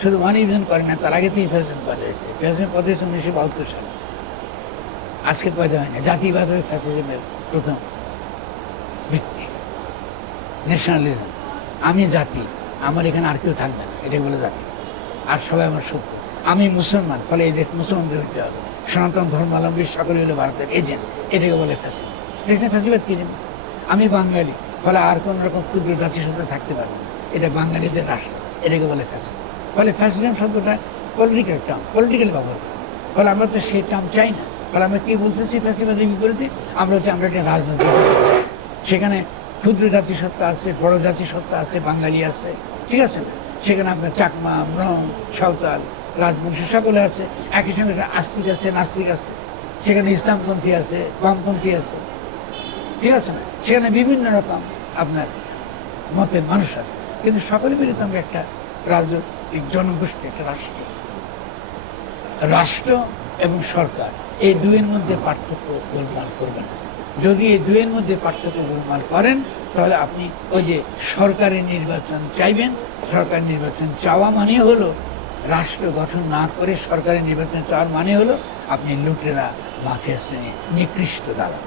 শুধু অনিবেদন করে না, তার আগে থেকে প্রেসিডেন্ট পদে হয়েছে। প্রেসিডেন্ট পদে হয়েছে 1972 সালে, আজকে পয়দা হয় না। জাতিবাদ হয়ে ফ্যাসিজমের প্রথম ভিত্তি, ন্যাশনালিজম। আমি জাতি, আমার এখানে আর কেউ থাকবে না, এটাই বলে জাতি। আর সবাই আমার সভ্য। আমি মুসলমান, ফলে এই দেশ মুসলমানদের হইতে হবে। সনাতন ধর্মাবলম্বী সকলে হলো ভারতের এজেন্ট, এটাকে বলে ফ্যাসিবাদ। দেখছেন ফ্যাসিবাদ কি জিনিস? আমি বাঙালি, ফলে আর কোন রকম ক্ষুদ্র জাতিসত্তা থাকতে পারবে না, এটা বাঙালিদের রাষ্ট্র, এটাকে বলে ফ্যাসিবাদ। ফলে ফ্যাসিজম শব্দটা পলিটিক্যাল টার্ম, পলিটিক্যাল ব্যবহার। ফলে আমরা তো সেই টার্ম চাই না। ফলে আমরা কি বলতেছি ফ্যাসিবাদের বিপরীতে? আমরা একটা রাজনৈতিক দল। সেখানে ক্ষুদ্র জাতিসত্তা আছে, বড় জাতিসত্তা আছে, বাঙালি আছে, ঠিক আছে না? সেখানে আপনার চাকমা, ব্রহ্ম, সাঁওতাল, রাজবংশী সকলে আছে। একই সঙ্গে আস্তিক আছে, নাস্তিক আছে, সেখানে ইসলামপন্থী আছে, বামপন্থী আছে, ঠিক আছে না? সেখানে বিভিন্ন রকম আপনার মতের মানুষ আছে, কিন্তু সকলে মিলে তো আমরা একটা রাজনৈতিক জনগোষ্ঠী, একটা রাষ্ট্র। রাষ্ট্র এবং সরকার, এই দুইয়ের মধ্যে পার্থক্য গোলমাল করবেন। যদি এই দুইয়ের মধ্যে পার্থক্য গোলমাল করেন, তাহলে আপনি ওই যে সরকারি নির্বাচন চাইবেন। সরকারি নির্বাচন চাওয়া মানে হলো, রাষ্ট্র গঠন না করে সরকারি নির্বাচন চাওয়ার মানে হলো আপনি লুটেরা, মাফিয়া শ্রেণী, নিকৃষ্ট দালাল।